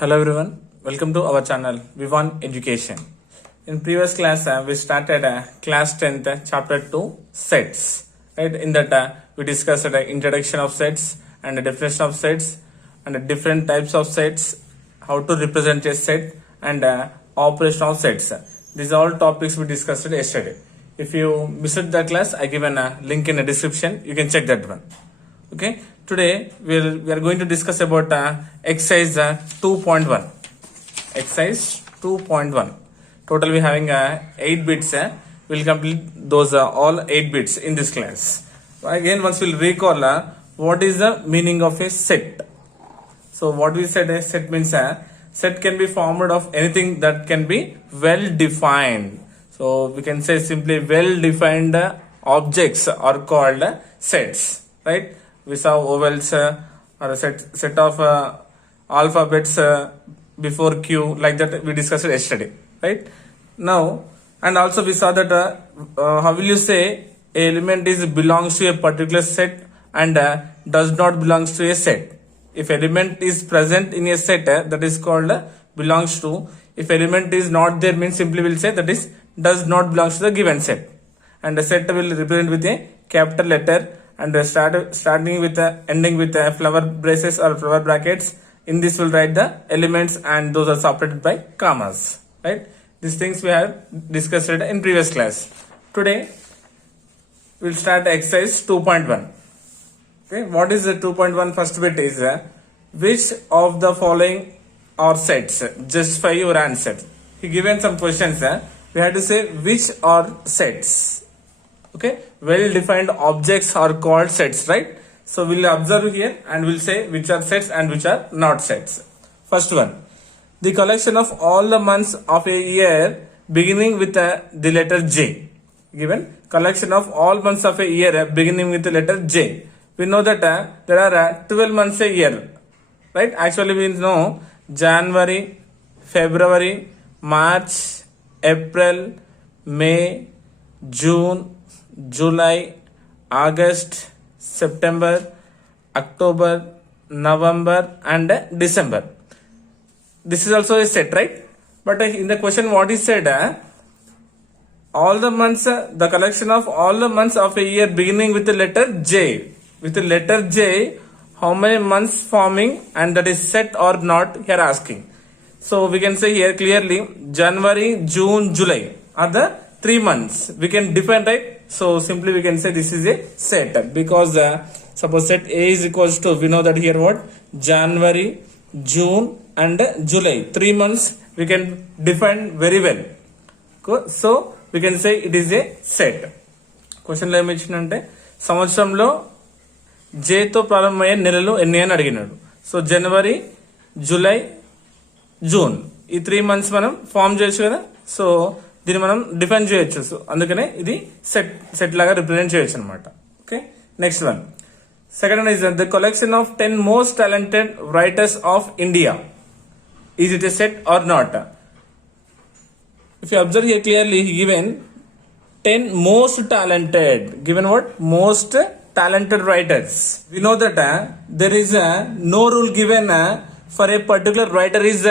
Hello everyone, welcome to our channel V1 Education. In previous class, we started class 10th chapter 2 sets. Right? In that we discussed introduction of sets and the definition of sets and the different types of sets, how to represent a set and operation of sets. These are all topics we discussed yesterday. If you missed that class, I given a link in the description. You can check that one. Okay, today we are going to discuss about exercise 2.1. Exercise 2.1. Total we having 8 bits. We'll complete those all 8 bits in this class. Again, once we'll recall what is the meaning of a set. So what we said, a set means set can be formed of anything that can be well defined. So we can say simply well defined objects are called sets, right? We saw vowels or a set of alphabets before Q, like that we discussed it yesterday, right? Now, and also we saw that how will you say a element is belongs to a particular set and does not belongs to a set. If element is present in a set, that is called belongs to. If element is not there, means simply will say that is does not belongs to the given set. And the set will represent with a capital letter and starting with ending with flower braces or flower brackets. In this will write the elements and those are separated by commas, right? These things we have discussed in previous class. Today we'll start exercise 2.1. Okay, what is the 2.1? First bit is which of the following are sets? Justify your answer. He given some questions. We have to say which are sets. Okay, well defined objects are called sets, right? So we'll observe here and we'll say which are sets and which are not sets. First one, the collection of all the months of a year beginning with the letter J. Given collection of all months of a year beginning with the letter J. We know that there are 12 months a year, right? Actually we know January, February, March, April, May, June, July, August, September, October, November and December. This is also a set, right? But in the question what is said, all the months, the collection of all the months of a year beginning with the letter J. With the letter J, how many months forming and that is set or not here asking. So we can say here clearly January, June, July are the 3 months. We can define, right? So simply we can say this is a set because suppose set A is equals to, we know that here what? January, June and July. 3 months we can define very well. Cool. So we can say it is a set. క్వశ్చన్లో ఏమి ఇచ్చిందంటే సంవత్సరంలో జేతో ప్రారంభమయ్యే నెలలు ఎన్ని అని అడిగినాడు. So జనవరి, July, June ఈ 3 months మనం ఫామ్ చేయొచ్చు కదా. సో దీన్ని మనం డిఫైన్ చేయొచ్చు. సో అందుకనే ఇది సెట్ లాగా రిప్రజెంట్ చేయొచ్చు అనమాట. Okay, next one. Second one is the collection of 10 most talented writers of India. Is it a set or not? If you observe here clearly, given 10 most talented. Given what? Most talented writers. We know that there is no rule given for a particular writer is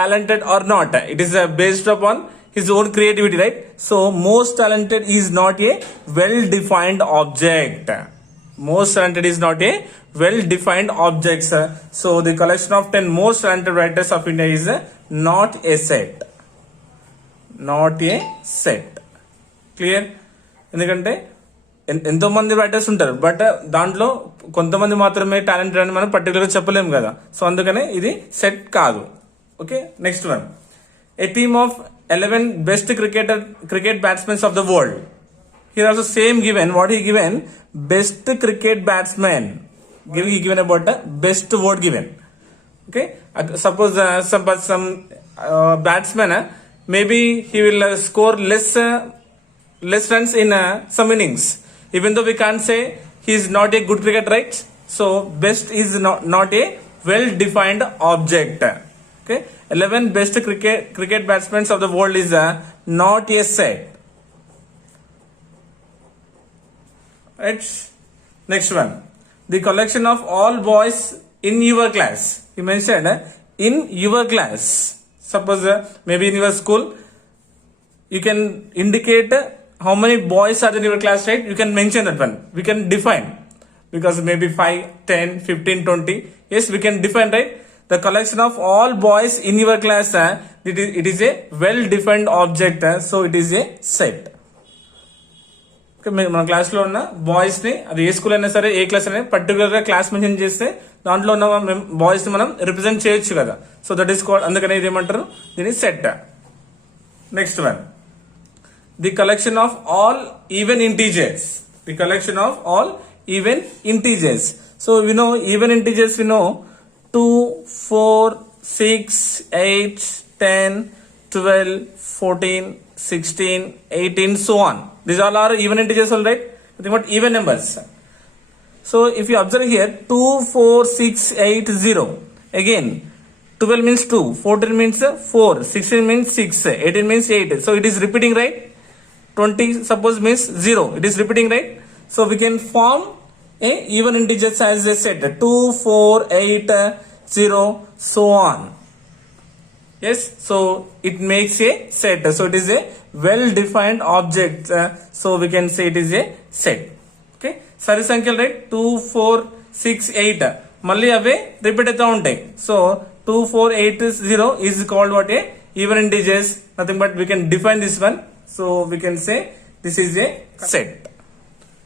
talented or not. It is based upon his own creativity, right? So most talented is not a well defined object. Most talented is not a well defined object. So the collection of 10 most talented writers of India is not a set. Not a set. Clear? ఎందుకంటే ఎంతో మంది writers ఉంటారు, but దాంట్లో కొంతమంది మాత్రమే talented అని మనం పర్టికులర్గా చెప్పలేము కదా. సో అందుకనే ఇది సెట్ కాదు. Okay, next one. A team of 11 best cricket batsmen of the world. Here also same given. What he given? Best cricket batsman. He given about the best word given. Okay. Suppose some batsman maybe he will score less runs in some innings. Even though we can't say he is not a good cricketer, right? So best is not a well defined object. Okay, 11 best cricket batsmen of the world is not a set. Right. Next one, the collection of all boys in your class. He mentioned in your class. Suppose maybe in your school you can indicate how many boys are in your class, right? You can mention that one. We can define, because maybe 5, 10, 15, 20. Yes, we can define, right? The collection of all boys in your class, it is a well defined object, so it is a set. మన క్లాస్లో ఉన్న బాయ్స్ని, అది ఏ school అయినా సరే, ఏ class అయినా, పర్టికులర్గా class mention చేస్తే దాంట్లో ఉన్న బాయ్స్ని మనం రిప్రజెంట్ చేయొచ్చు కదా. సో దట్ ఈస్ కాల్డ్, అందుకని ఇది ఏమంటారు, దీని set. Next one, the collection of all even integers. The collection of all even integers. So we know even integers, we know 2, 4, 6, 8, 10, 12, 14, 16, 18, so on. These all are even integers, all right? Nothing but even numbers. So if you observe here, 2, 4, 6, 8, 0. Again, 12 means 2, 14 means 4, 16 means 6, 18 means 8. So it is repeating, right? 20 suppose means 0. It is repeating, right? So we can form a even integers as a set. 2, 4, 8, 0, so on. Yes, so it makes a set. So it is a well defined object, so we can say it is a set. Okay, సరి సంఖ్యలు, right? 2, 4, 6, 8 మళ్ళీ అవే repeat అవుతూ ఉంటాయి. So 2, 4, 8, 0 is called what? A even integers. Nothing but we can define this one, so we can say this is a set.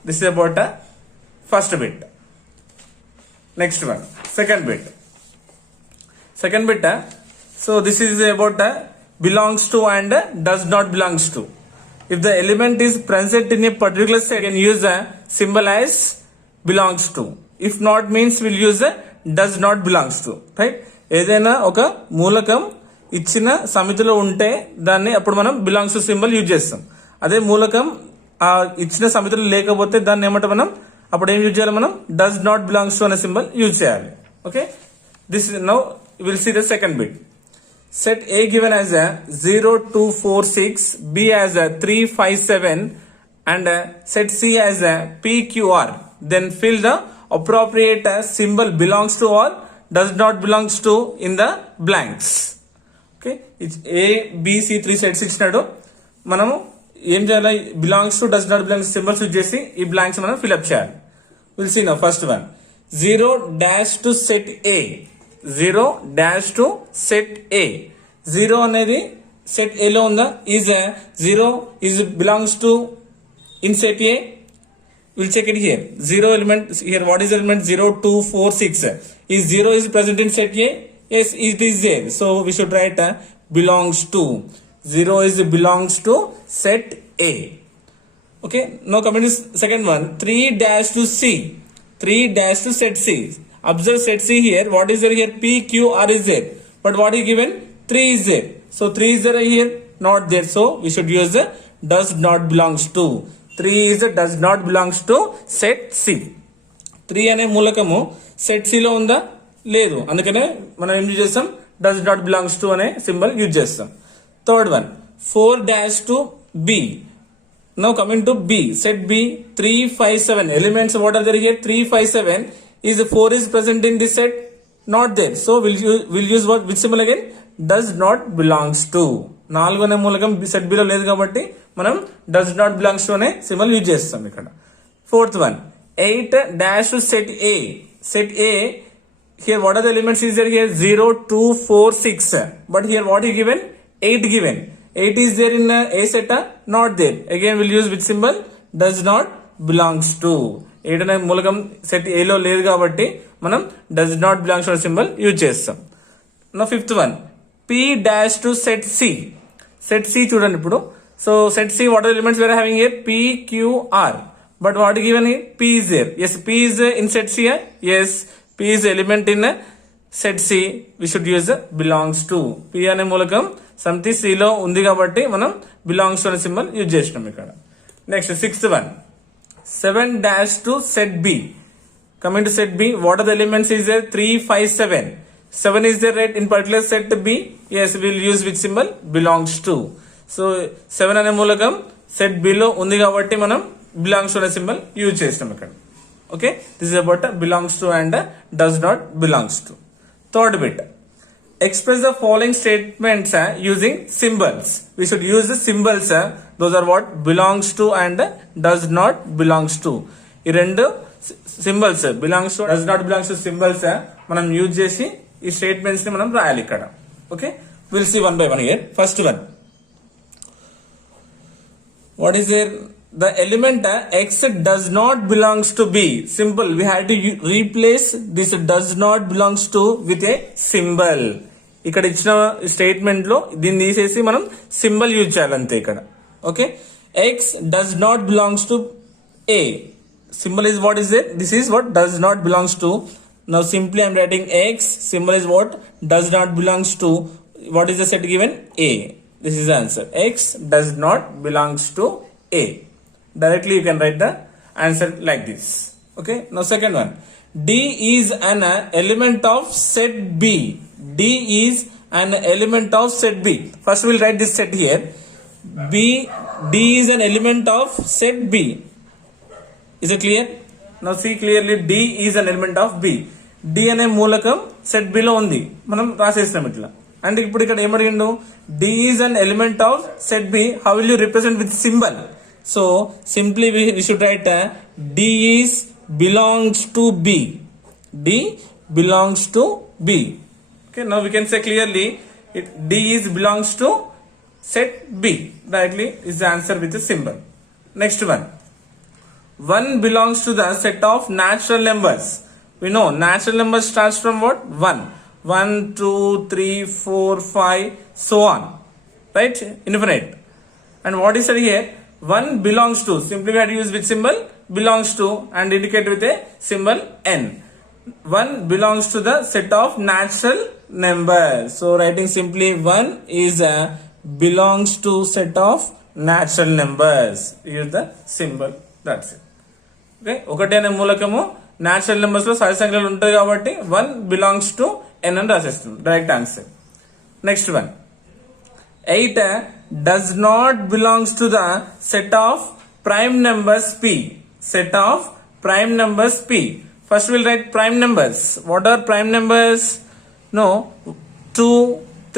This is about a first bit. Next one, second bit. Second bit, so this is about belongs to and does not belongs to. If the element is present in a particular set, you can use a symbol as belongs to. If not means we'll use a does not belongs to, right? ఏదైనా ఒక మూలకం ఇచ్చిన సమితిలో ఉంటే దాన్ని అప్పుడు మనం belongs to symbol use చేస్తాం. అదే మూలకం ఆ ఇచ్చిన సమితిలో లేకపోతే దాన్ని ఏమంటే మనం అప్పుడు ఏం యూజ్ చేయాలి, మనం డస్ నాట్ బిలాంగ్స్ టు అనే సింబల్ యూజ్ చేయాలి. Okay, this now will see the second bit. Set A given as a 0, 2, 4, 6, B as a 3, 5, 7, and set C as a P, Q, R. Then fill the appropriate symbol belongs to or does not belongs to in the blanks. Okay, it's A, B, C 3 sets ఇచ్చినాడు. మనము ఏం చేయాలి, belongs to, does not belongs symbols use చేసి ఈ blanks మనం fill up చేయాలి. Will see now first one, 0 dash to set A. 0 dash to set A. 0 అనేది set A లో ఉందా? Is 0 is belongs to in set A. We'll check it here. 0 element here. What is element? 0, 2, 4, 6. Is 0 is present in set A? Yes, it is there. So we should write belongs to. 0 is belongs to set A. Okay. Now coming to second one. 3 dash to C. 3 dash to set C. Observe set C here. What is there here? P, Q, R is there. But what is given? 3 is there. So 3 is there here? Not there. So we should use the does not belongs to. 3 is the does not belongs to set C. 3 అనే మూలకము set C లో ఉందా? లేదు. అందుకనే మనం ఏం use చేస్తాం, does not belongs to అనే symbol use చేస్తాం. Third one, 4 dash to B. Now coming to B. Set B 3, 5, 7. Elements what are there here? 3, 5, 7. Is 4 is present in this set? Not there. So we'll use what? Which symbol again? Does not belongs to. 4 అనే మూలకం set B లో లేదు కాబట్టి మనం does not belongs to అనే symbol use చేస్తాం ఇక్కడ. Fourth one, 8 dash to set A. Set A here what are the elements is there here? 0, 2, 4, 6. But here what is given? 8 given. 8 is there in A set? Not there. Again we'll use which symbol? Does not belongs to. 8 అనే మూలకం set A లో లేదు కాబట్టి మనం does not belongs to అనే symbol use చేస్తాం. నా fifth one, P dash to set C. Set C చూడండి ఇప్పుడు. So set C what are the elements we are having here? P, Q, R. But what is given here? P is there. Yes, P is in set C. Yes, P is element in set C. We should use belongs to. P అనే మూలకం సమితి C లో ఉంది కాబట్టి మనం belongs to అనే symbol use చేసినాం ఇక్కడ. Next sixth one, 7 dash to set B. Coming to set B, what are the elements is there? 3, 5, 7. 7 is there, right, in particular set B? Yes, we will use which symbol? Belongs to. So 7 అనే మూలకం set B లో ఉంది కాబట్టి మనం belongs to అనే symbol use చేస్తాం ఇక్కడ. Okay, this is about belongs to and does not belongs to. Third bit, express the following statements using symbols. We should use the symbols. Those are what belongs to and does not belongs to. ఈ రెండు symbols belongs to does not belongs to symbols మనం use చేసి ఈ statements ని మనం రాయాలి ఇక్కడ. Okay, will see one by one here. First one, what is there? The element x does not belongs to b. Simple, we had to replace this does not belongs to with a symbol. ఇక్కడ ఇచ్చిన statement లో దీన్ని తీసేసి మనం symbol use చేయాలంతే ఇక్కడ. Okay, x does not belongs to a. Symbol is what is it? This is what does not belongs to. Now simply I am writing x. Symbol is what does not belongs to. What is the set given? A. This is the answer. X does not belongs to A. Directly you can write the answer like this. Okay. Now second one. D is an element of set B. D is an element of set B. First we will write this set here. D is an element of set B. Is it clear? Now see clearly, D is an element of B. D అనే మూలకం set B లో ఉంది, మనం రాసేస్తాం ఇట్లా. And ఇప్పుడు ఇక్కడ ఏమడిగిండు, D is an element of set B. How will you represent with symbol? So simply we should write D is belongs to B. D belongs to B. Okay, now we can say clearly D is belongs to set B. Directly is the answer with the symbol. Next one. 1 belongs to the set of natural numbers. We know natural numbers starts from what? 1. 1, 2, 3, 4, 5, so on. Right? Infinite. And what is said here? 1 belongs to. Simply we had to use which symbol? Belongs to, and indicate with a symbol n. 1 belongs to the set of natural numbers. So writing simply 1 is belongs to set of natural numbers. Use the symbol. That's it. Okay. ఒకటి అనే మూలకము natural numbers లో సహజ సంఖ్యలు ఉంటాయి కాబట్టి 1 belongs to n అని రాసేస్తాం. Direct answer. Next one. 8 does not belongs to the set of prime numbers P. Set of prime numbers P. First we'll write prime numbers. What are prime numbers? No, 2,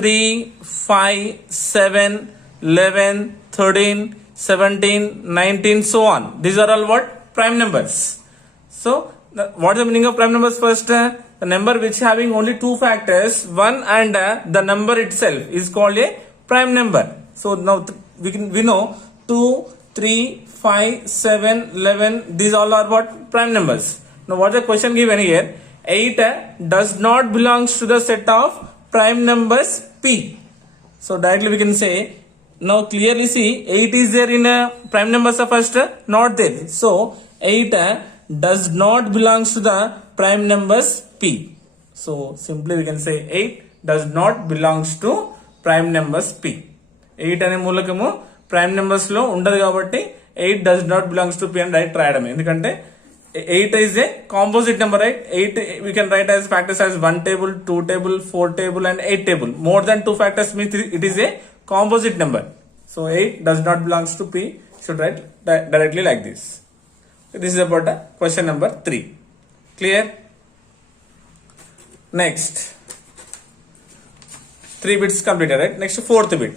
3, 5, 7, 11, 13, 17, 19, so on. These are all what? Prime numbers. So what is the meaning of prime numbers? First, the number which having only two factors, 1 and the number itself is called a prime number. So now we know 2, 3, 5, 7, 11, these all are what? Prime numbers. Now what is the question given here? 8 does not belongs to the set of prime numbers P. So directly we can say, now clearly see 8 is there in prime numbers of first? Not there. So 8 does not belongs to the prime numbers P. So simply we can say 8 does not belongs to prime numbers P. 8 అనే మూలకము prime numbers లో ఉండదు కాబట్టి 8 does not belongs to P అని right రాయడం. ఎందుకంటే 8 is a composite number, right? 8 we can write as factors as 1 table, 2 table, 4 table and 8 table. More than 2 factors means it is a composite number. So 8 does not belongs to P. Should write directly like this. This is about question number 3. Clear? Next. 3 bits completed, right? Next, 4th bit.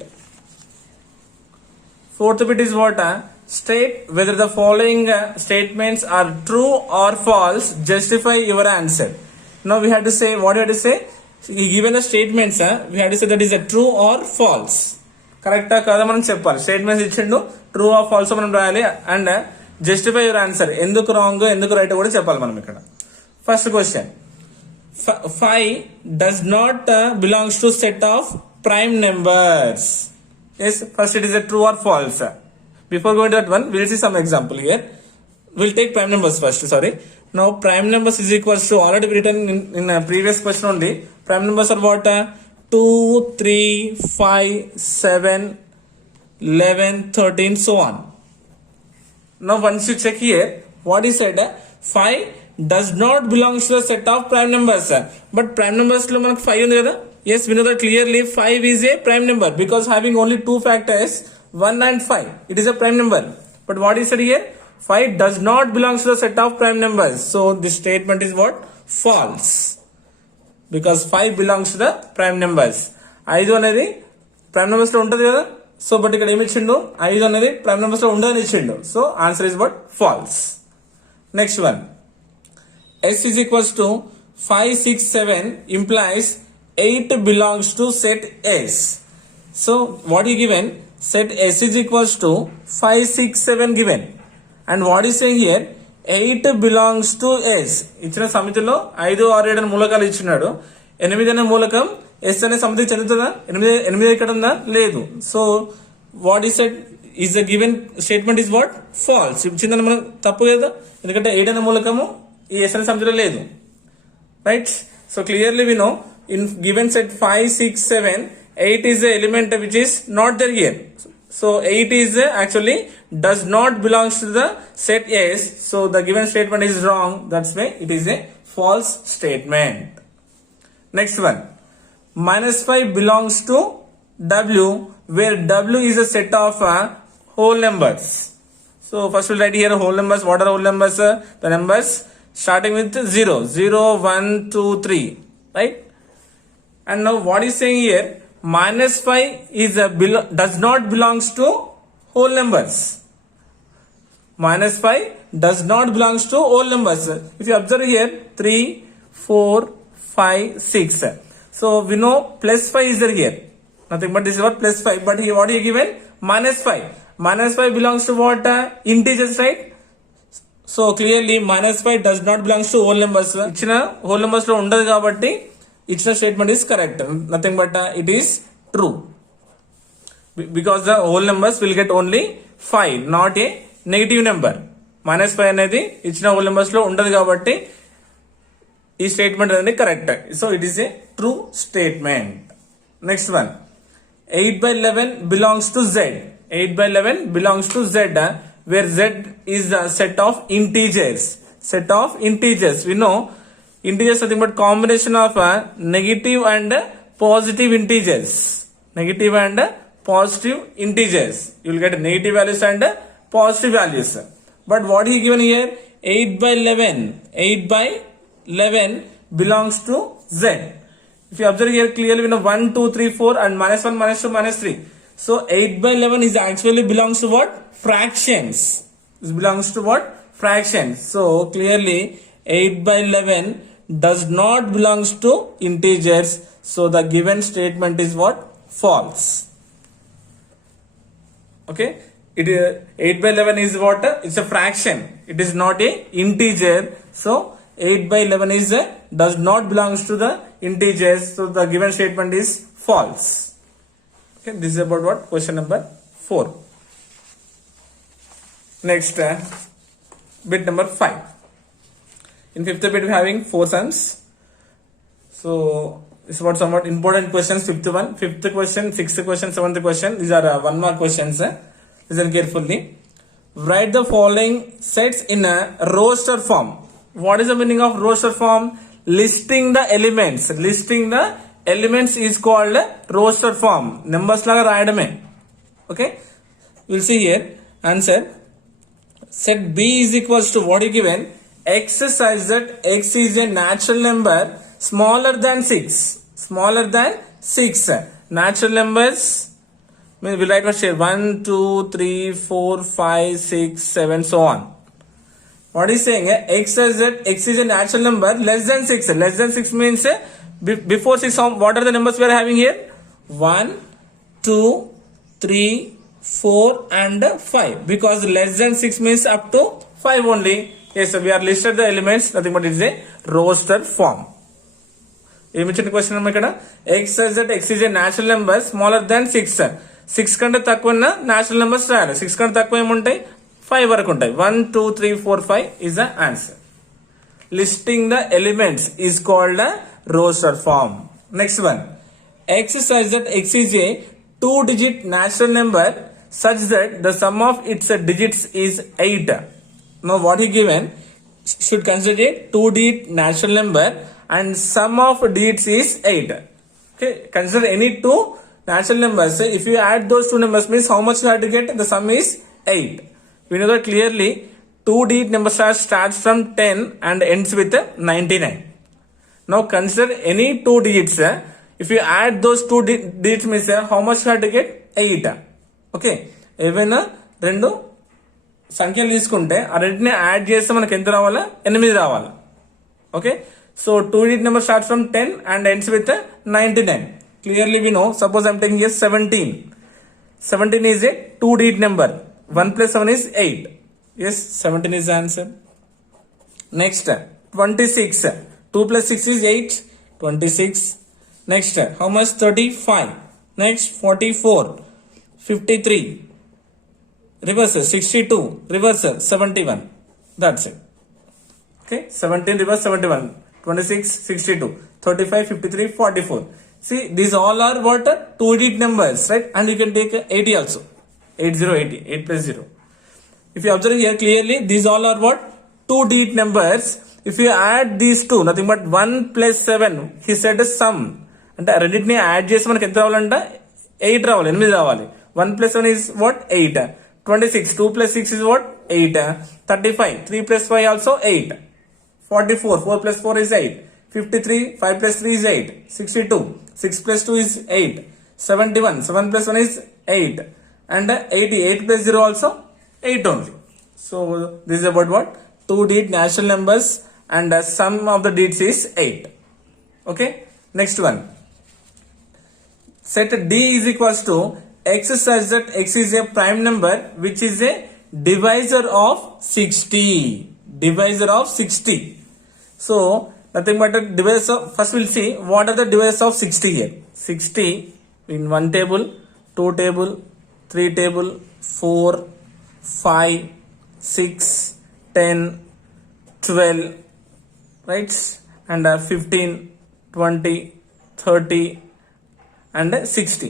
4th bit is what? State whether the following statements are true or false. Justify your answer. Now we have to say, what we have to say? Given the statements, we have to say that is a true or false. Correct kada మనం చెప్పాలి. Statements ఇచ్చిండు, true or falls మనం రాయాలి and justify your answer. ఎందుకు wrong ఎందుకు right కూడా చెప్పాలి మనం ఇక్కడ. First question, 5 does not belongs to set of prime numbers. Yes, first it is a true or false. Before going to that one, we will see some example here. We will take prime numbers first. Sorry. Now prime numbers is equals to, already written in a previous question only. Prime numbers are what? 2, 3, 5, 7, 11, 13, so on. Now once you check here, what is said? 5 does not belongs to the set of prime numbers. But prime numbers lo manaku 5 undi kada? Yes, we know that clearly 5 is a prime number because having only two factors, 1 and 5. It is a prime number. But what is said here? 5 does not belongs to the set of prime numbers. So this statement is what? False. because 5 belongs to the prime numbers. 5 అనేది prime numbers లో ఉంటుంది కదా. So but ఇక్కడ ఏమి ఇచ్చిండు, 5 అనేది prime numbers లో ఉండదని ఇచ్చిండు. So answer is what, false. Next one, s is equals to 5, 6, 7 implies 8 belongs to set S. So what is given, set S is equals to 5, 6, 7 given, and what is saying here, 8 belongs to S. ఇచ్చిన సమితిలో 5, 6, 7 అనే మూలకాలు ఇచ్చినాడు. 8 అనే మూలకం S అనే సమితికి చెందుతుందా? 8 ఇక్కడ ఉందా? లేదు. So what is set is the given statement is what, false. ఇచ్చిందని మనం తప్పు కదా, ఎందుకంటే 8 అనే మూలకము ఈ S అనే సమితిలో లేదు. Right. So clearly we know in given set 5, 6, 7, 8 is the element which is not there here. So 8 is actually does not belongs to the set S. So the given statement is wrong. That's why it is a false statement. Next one, -5 belongs to W, where W is a set of whole numbers. So first we'll write here whole numbers. What are whole numbers? The numbers starting with 0, 0, 1, 2, 3, right? And now what is saying here, -5 is does not belongs to whole numbers. -5 does not belongs to whole numbers. If you observe here, 3, 4, 5, 6. So we know +5 is there here. Nothing but this is what, +5. But here what is given, -5. -5 belongs to what? Integers, right? So clearly -5 does not belongs to whole numbers. ఇచ్చిన whole numbers లో ఉండదు కాబట్టి ఇచ్చిన statement is correct. Nothing but it is true. Because the whole numbers will get only 5, not a negative number. -5 అనేది ఇచ్చిన whole numbers లో ఉండదు కాబట్టి ఈ స్టేట్మెంట్ అనేది correct. So it is a true statement. Next one, 8/11 belongs to Z. 8/11 belongs to Z, where Z is the set of integers. Set of integers. We know integers nothing but combination of negative and positive integers. Negative and positive integers. You will get negative values and positive values. But what he given here, 8/11. 8/11 belongs to Z. If you observe here clearly, we know 1, 2, 3, 4 and -1, -2, -3. So 8/11 is actually belongs to what? Fractions. This belongs to what? Fractions. So clearly 8/11 does not belongs to integers. So the given statement is what? False. Okay. 8/11 is what? It's a fraction. It is not a integer. So 8/11 is does not belongs to the integers. So the given statement is false. Okay. This is about what? Question number 4. Next, bit number 5. In fifth bit, we are having 4 sums. So this is what somewhat important questions. Fifth question, sixth question, seventh question. These are 1 mark questions. Listen carefully. Write the following sets in a roster form. What is the meaning of roster form? Listing the elements. Listing the elements is called roster form. Numbers laga rayadame. Okay. We'll see here. Answer. Set B is equals to what is given. X such that X is a natural number smaller than 6. Smaller than 6. Natural numbers. We'll write what here. 1, 2, 3, 4, 5, 6, 7, so on. What is saying? X says that X is a natural number less than 6. Less than 6 means before 6, what are the numbers we are having here? 1, 2, 3, 4 and 5. Because less than 6 means up to 5 only. Yes, so we are listed the elements. Nothing but it is a roster form. ఏమి ఇచ్చిన question అమ్మ ఇక్కడ, X says that X is a natural number smaller than 6. 6 కంటే తక్కువ ఉన్న natural numbers రాయాలి. 6 కంటే తక్కువ ఏముంటాయి? 5 వరకు ఉంటాయి. 1, 2, 3, 4, 5 is the answer. Listing the elements is called a roster form. Next one. X says that X is a 2-digit natural number such that the sum of its digits is 8. Now what he given, should consider a 2-digit natural number and sum of digits is 8. Okay, consider any 2 natural numbers. If you add those 2 numbers means how much you have to get? The sum is 8. We know that clearly 2-digit number starts from 10 and ends with 99. Now consider any two digits. If you add those two digits means how much you have to get? 8. Okay, ఏవైనా రెండు సంఖ్యలు తీసుకుంటే ఆ రెంటిని add చేస్తే మనకి ఎంత రావాలా? 8 రావాలా. Okay, so 2 digit number starts from 10 and ends with 99. Clearly we know, suppose I'm taking here 17. 17 is a 2 digit number. 1 plus 7 is 8. Yes, 17 is the answer. Next, 26. 2 plus 6 is 8. 26. Next, how much? 35. Next, 44. 53. Reverse 62. Reverse 71. That's it. Okay, 17 reverse 71. 26, 62, 35, 53, 44. See, these all are what? 2 digit numbers, right? And you can take 80 also. 80, 80, 8 plus 0. If you observe here clearly, these all are what? 2 digit numbers. If you add these two, nothing but 1 plus 7, he said a sum. అంటే రెండింటిని add చేసి మనకి ఎంత రావాలంట? 8 రావాలి, 8 రావాలి. 1 plus 7 is what? 8. 26, 2 plus 6 is what? 8. 35, 3 plus 5 also 8. 44, 4 plus 4 is 8. 53, 5 plus 3 is 8. 62, 6 plus 2 is 8. 71, 7 plus 1 is 8. And 80, 8 plus 0 also 8 only. So this is about what? 2 digit natural numbers and sum of the digits is 8. Okay, next one. Set D is equals to x such that x is a prime number which is a divisor of 60. Divisor of 60. So nothing but a divisor of, first we'll see what are the divisors of 60 here. 60 in 1 table, 2 table, 3 table, 4, 5, 6, 10, 12, right? And 15, 20, 30 and 60.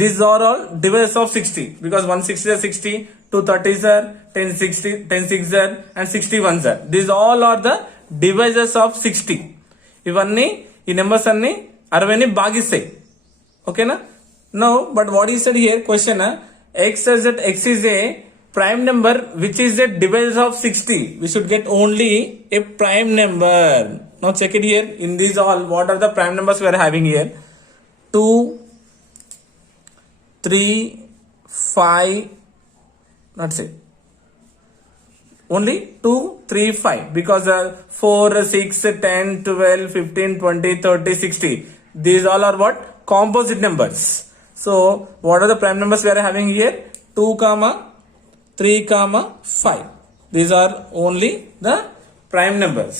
These are all divisors of 60 because 160 is 60, 230s are 1060, 10 are and 61s are. These all are the divisors of 60. ఇవన్నీ ఈ numbers అన్ని 60ని భాగిస్తాయి. ఓకేనా? Now but what is said here question, x says that x is a prime number which is a divisor of 60. We should get only a prime number. Now check it here. In these all, what are the prime numbers we are having here? 2, 3, 5, that's it. Only 2, 3, 5 because 4, 6, 10, 12, 15, 20, 30, 60. These all are what? Composite numbers. So what are the prime numbers we are having here? 2, 3, 5. These are only the prime numbers.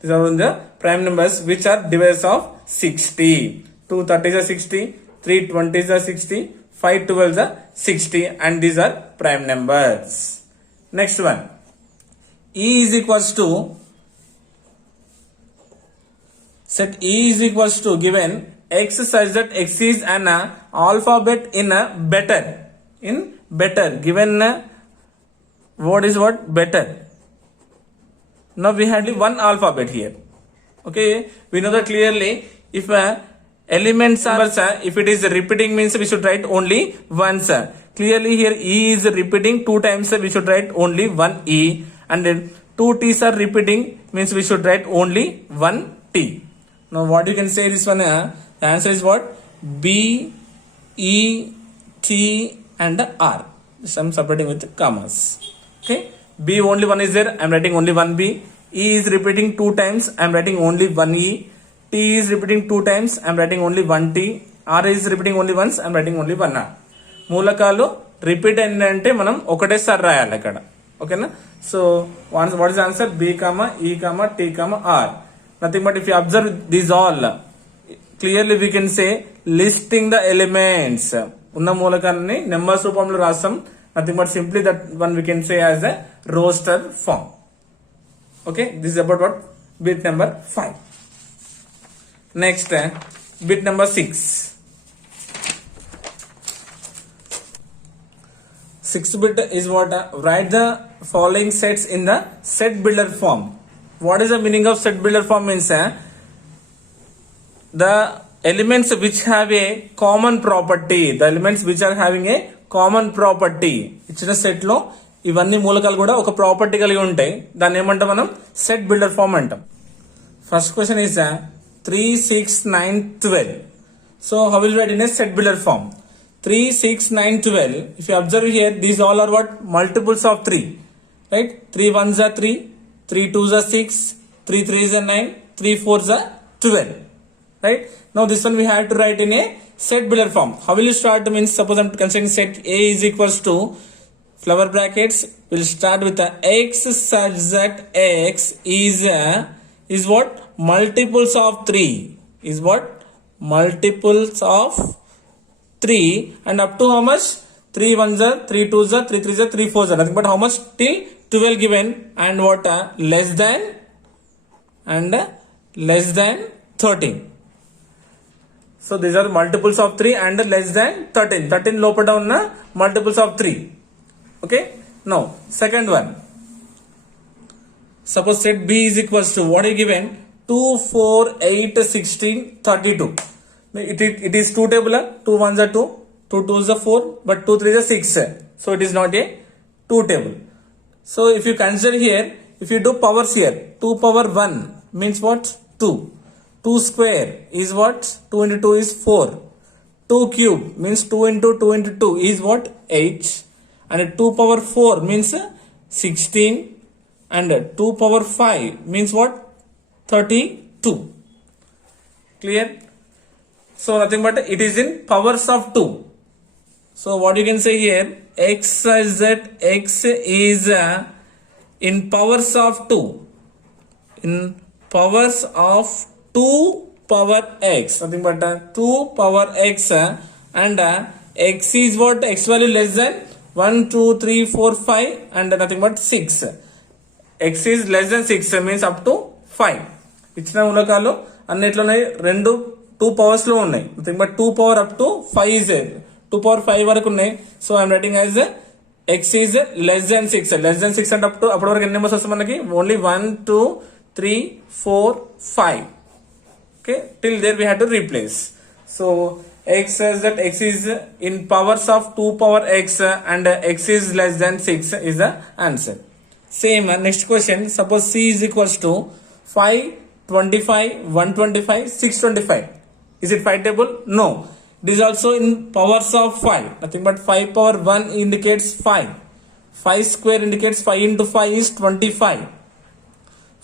These are only the prime numbers which are divisors of 60. 2 30s are 60, 3 20s are 60, 5 12s are 60 and these are prime numbers. Next one, E is equals to, set E is equals to given x such that x is an alphabet in a better. In better, given word is what? Better. Now we had one alphabet here. Okay, we know that clearly if elements are, if it is repeating means we should write only once. Clearly here E is repeating 2 times, we should write only 1 E, and then 2 T's are repeating means we should write only 1 T. Now what you can say this one, the answer is what? B, E, T and R. So I'm separating with commas. Okay, B only 1 is there, I'm writing only 1 B. E is repeating 2 times, I'm writing only 1 E. T is repeating 2 times, I'm writing only 1 T. R is repeating only once, I'm writing only 1 R. మూలకాలు repeat అయిందంటే మనం ఒకటేసారి రాయాలి అక్కడ. ఓకేనా? So what is answer? B, E, T, R. Nothing but if you observe these all clearly we can say listing the elements. ఉన్న మూలకాన్ని numbers రూపంలో రాస్తాం. Nothing but simply that one we can say as a roster form. Okay, this is about what? Bit number 5. Next, bit number 6. 6th bit is what? Write the following sets in the set builder form. What is the meaning of set builder form? Means the elements which have a common property. The elements which are having a common property. ఇచ్చిన set లో ఇవన్నీ మూలకాలు కూడా ఒక property కలిగి ఉంటాయి. దాన్ని ఏమంటాం మనం? సెట్ బిల్డర్ ఫామ్ అంటాం. First question is 3, 6, 9, 12. So how will we write in a set builder form? 3, 6, 9, 12. If you observe here, these all are what? Multiples of 3. Right? 3 1s are 3, 3 2s are 6, 3 3s are 9, 3 4s are 12. Right? Now this one we have to write in a set builder form. How will you start? Means suppose I'm considering set A is equals to flower brackets. We'll start with the x such that x is what? Multiples of 3. Is what? Multiples of 3 and up to how much? 3 1s are, 3 2s are, 3 3s are, 3 4s are. Nothing but how much? Till 12 given and what? Less than and less than 13. So these are multiples of 3 and less than 13. 13 lopada unna multiples of 3. Okay. Now second one. Suppose set B is equals to what is given? 2, 4, 8, 16, 32. It is 2 table. 2 1s are 2, 2 2s are 4, but 2 3s are 6. So it is not a 2 table. So if you consider here, if you do powers here, 2 power 1 means what? 2. 2 square is what? 2 into 2 is 4. 2 cube means 2 into 2 into 2 is what? 8. And 2 power 4 means 16. And 2 power 5 means what? 32. Clear? So nothing but it is in powers of 2. So what you can say here, x is that x is in powers of 2. In powers of 2 power x. Nothing but 2 power x and x is what? X value less than 1, 2, 3, 4, 5 and nothing but 6. X is less than 6 means up to 5. ఇచ్చిన మూలకాలు అన్నిట్లో రెండు 2 powers లో ఉన్నాయి. Nothing but 2 power up to 5 is 2 power 5 వరకు ఉన్నాయి. So I'm writing as x is less than 6. Less than 6 అంటే అప్పటి వరకు ఎన్ని నెంబర్స్ వస్తాయి మనకి? Only 1, 2, 3, 4, 5. Okay, till there we have to replace. So x says that x is in powers of 2 power x and x is less than 6 is the answer. Same next question. Suppose c is equals to 5, 25, 125, 625. Is it 5 table? No. It is also in powers of 5. Nothing but 5 power 1 indicates 5. 5 square indicates 5 into 5 is 25.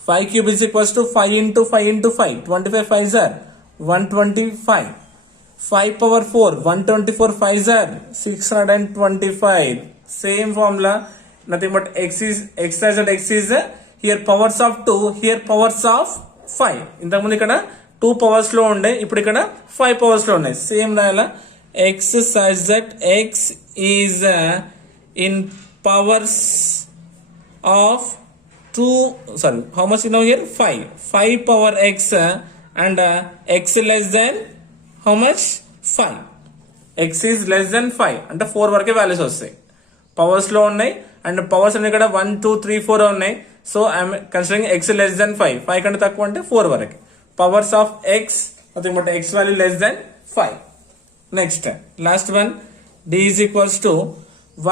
5 cube is equals to 5 into 5 into 5. 25 5s are 125. 5 power 4. 124 5s are 625. Same formula. Nothing but x as x is here powers of 2. Here powers of 5. ఇంతకుముందు ఇక్కడ 2 powers లో ఉండే, ఇప్పుడు ఇక్కడ 5 powers లో ఉన్నాయి. Same రాయాల x such that x is in powers of 2. Sorry, how much you know here? 5. 5 power x and x less than how much? 5. x is less than 5 అంటే 4 వరకే వాల్యూస్ వస్తాయి. పవర్స్ లో ఉన్నాయి అండ్ పవర్స్ అన్ని ఇక్కడ 1, 2, 3, 4 ఉన్నాయి. So I'm considering x less than 5. 5 కంటే తక్కువ అంటే 4 వరకు. Powers of x nothing but x value less than 5. Next last one d is equals to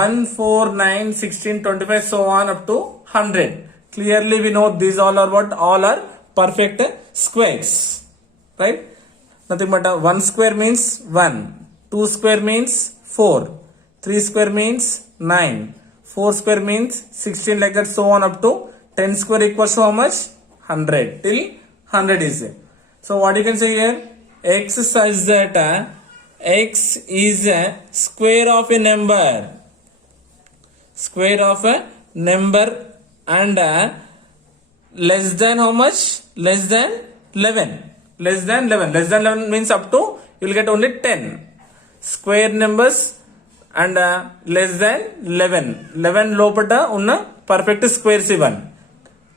1, 4, 9, 16, 25 so on up to 100. Clearly we know these all are what? All are perfect squares. Right? Nothing but 1 square means 1. 2 square means 4. 3 square means 9. 4 square means 16 like that so on up to 10 square equals to how much? 100. Till 100 is there. So what you can say here? X such that x is a square of a number. Square of a number and less than how much? Less than 11. Less than 11. Less than 11 means up to you will get only 10. Square numbers and less than 11. 11 లోపట ఉన్న perfect squares ఇవన్.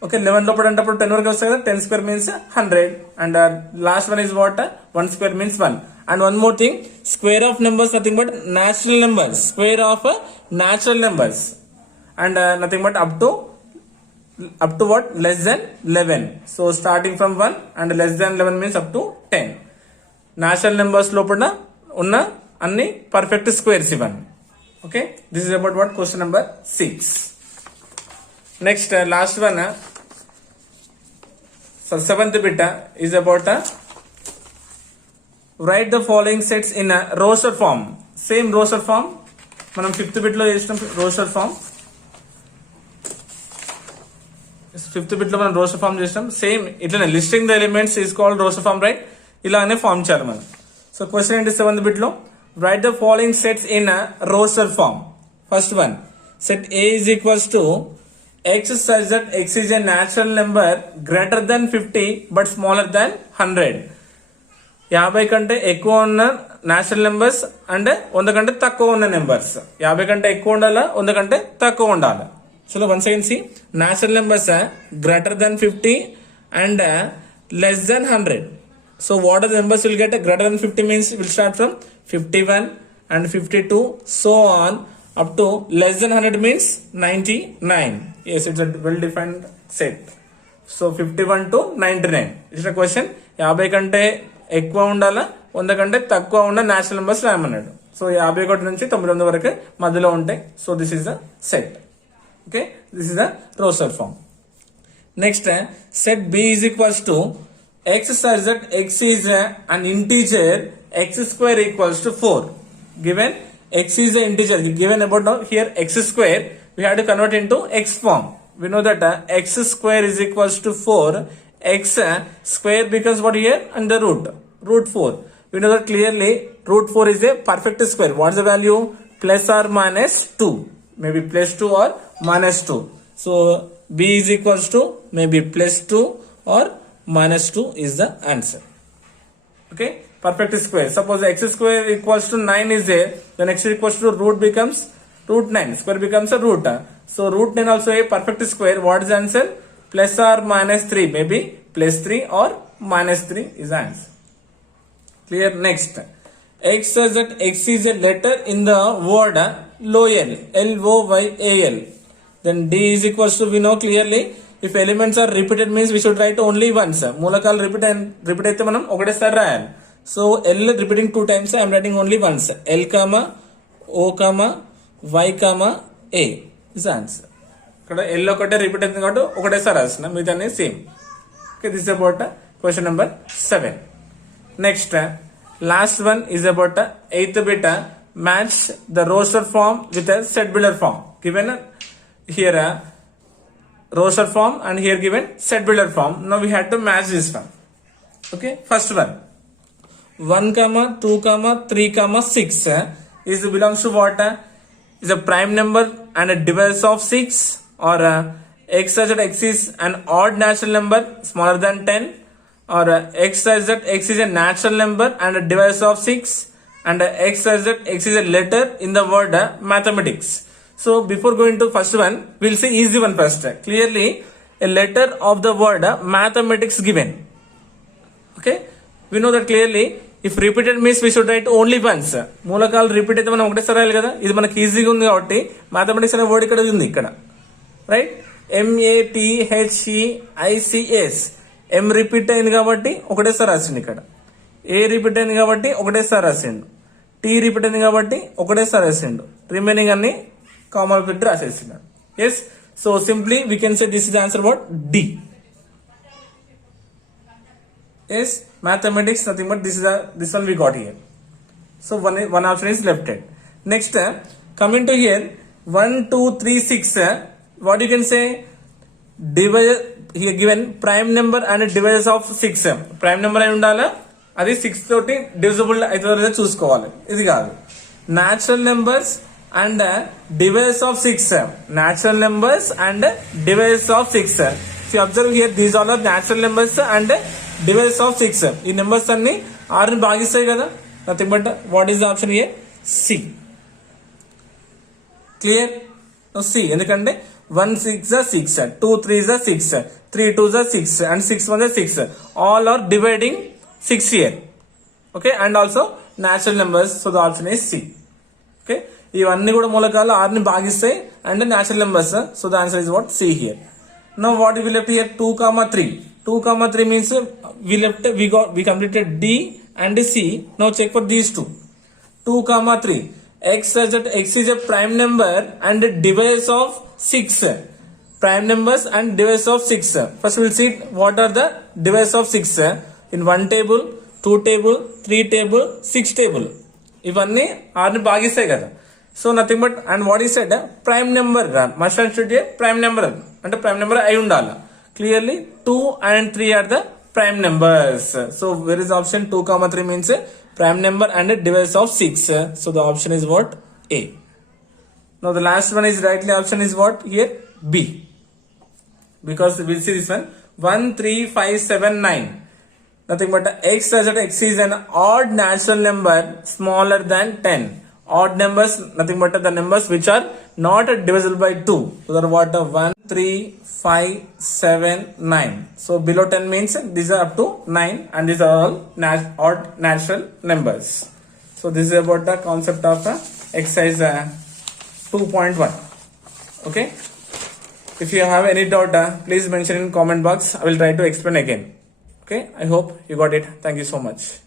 Okay, 11 లోపట అంటే 10 వరకు వస్తాయి కదా. 10 square means 100 and last one is what? 1 square means 1. And one more thing, square of numbers nothing but natural numbers. Square of natural numbers and nothing but up to what? Less than 11. So starting from 1 and less than 11 means up to 10. Natural numbers లోపల ఉన్న అన్ని perfect squares ఇవన్నీ. Okay, this is about what? Question number 6. Next last one So seventh bit is about write the following sets in a roster form. Same roster form. మనం fifth bit లో చేసిన roster form, fifth bit లో మనం roster form చేసినాం. Same ఇట్లనే listing the elements is called roster form, right? ఇలానే form చేయాలి మనం. సో క్వశ్చన్ ఏంటి సెవెంత్ బిట్ లో? Write the following sets in roster form. First one, set A is equals to x such that x is a natural number greater than 50 but smaller than 100. 50 కంటే ఎక్కువ ఉన్న natural numbers and 100 కంటే తక్కువ ఉన్న numbers. 50 కంటే ఎక్కువ ఉండాలా, 100 కంటే తక్కువ ఉండాలి. So once again see, natural numbers greater than 50 and less than 100. So what are the numbers will get? Greater than 50 means will start from 51 and 52 so on up to less than 100 means 99. Yes, it's a well defined set. So 51 to 99 is a question. 50 కంటే ఎక్కువ ఉండాలా, 100 కంటే తక్కువ ఉన్న natural numbers రాయమన్నాడు. So 51 నుంచి 900 వరకు మధ్యలో ఉంటాయి. So this is the set. Okay, this is the roster form. Next, set B is equals to x such that x is an integer x square equals to 4. Given x is the integer given about now here x square, we have to convert into x form. We know that x square is equals to 4. X square becomes what here? Under root 4. We know that clearly root 4 is a perfect square. What is the value? Plus or minus 2. Maybe plus 2 or minus 2. So B is equals to maybe plus 2 or minus 2 is the answer. Okay, perfect square. Suppose x square equals to 9 is there, then x equals to root becomes root 9. Square becomes a root. So root 9 also a perfect square. What is the answer? Plus or minus 3. Maybe plus 3 or minus 3 is the answer. Clear? Next, x says that x is a letter in the word loyal, Loyal. Then D is equals to, we know clearly, if elements are repeated means we should write only once. మూలకాలు repeat అయితే మనం ఒకటేసారి రాయాలి. So L repeating 2 times, I am writing only once. L, O, Y, A is the answer. ఇక్కడ L ఒకటే repeat అవుతుంది కాబట్టి ఒకటేసారి రాసిన, మిగతా same. Okay, this about question number 7. Next, last one is about 8th bit. Match the roster form with a set builder form. Given here roster form and here given set builder form. Now we had to match this one. Okay, first one, 1, 2, 3, 6 is belongs to what? Is a prime number and a divisor of 6, or x such that x is an odd natural number smaller than 10, or x such that x is a natural number and a divisor of 6, and x such that x is a letter in the word mathematics. So before going to first one, we'll see easy one first. Clearly a letter of the word mathematics given. Okay, we know that clearly if repeated means we should write only once. మూలకాలు repeat అయితే మనం ఒకటేసారి రాయాలి కదా. ఇది మనకి ఈజీగా ఉంది కాబట్టి మ్యాథమెటిక్స్ అనే వర్డ్ ఇక్కడ ఉంది, ఇక్కడ రైట్. MATHEICS, M రిపీట్ అయింది కాబట్టి ఒకటేసారి రాసిండు. ఇక్కడ A రిపీట్ అయింది కాబట్టి ఒకటేసారి రాసిండు. T రిపీట్ అయింది కాబట్టి ఒకటేసారి రాసిండు. రిమైనింగ్ అన్ని కామన్ పెట్టి రాసేసినాడు. Yes, so simply we can say this is answer what? D. Yes, mathematics nothing but this one we got here. So one option is left hand. Next, coming to here 1, 2, 3, 6. What you can say? Divisor here given prime number and divisors of 6. Prime number అయి ఉండాలా, అది 6 తోటి divisible అయితే చూసుకోవాలి. ఇది కాదు, natural numbers and divisors of 6. Natural numbers and divisors of 6. See, observe here, these all are natural numbers and divisors of 6. ఈ numbers అన్ని 6ని భాగిస్తాయి కదా. Nothing but what is the option here? C. Clear? C, ఎందుకంటే 1 6 6, 2 3 6, 3 2 6 and 6 1 6. All are dividing 6 here. Okay, and also natural numbers, so the option is C. Okay, ఇవన్నీ కూడా మూలకాలు 6ని భాగిస్తాయి and natural numbers, so the answer is what? C here. Now what we left here? 2, 3. 2, 3 means we completed D and C. Now check for these two. 2, 3. X such that X is a prime number and a divisor of 6. prime numbers and divisors of 6. First we'll see what are the divisors of 6 in 1 table, 2 table, 3 table, 6 table. ఇవన్నీ 6ని భాగిస్తాయి కదా. So nothing but and what he said prime number must and should prime number అంటే prime number అయి ఉండాలి. Clearly 2 and 3 are the prime numbers. So where is option 2, 3 means prime number and a divisor of 6. So the option is what? A. Now the last one is rightly option is what here? B. Because we'll see this one 1, 3, 5, 7, 9. Nothing but x as x is an odd natural number smaller than 10. Odd numbers nothing but the numbers which are not divisible by 2. So that what 1, 3, 5, 7, 9. So below 10 means these are up to 9 and these are all odd natural numbers. So this is about the concept of exercise 2.1. Okay. If you have any doubt, please mention in comment box. I will try to explain again. Okay. I hope you got it. Thank you so much.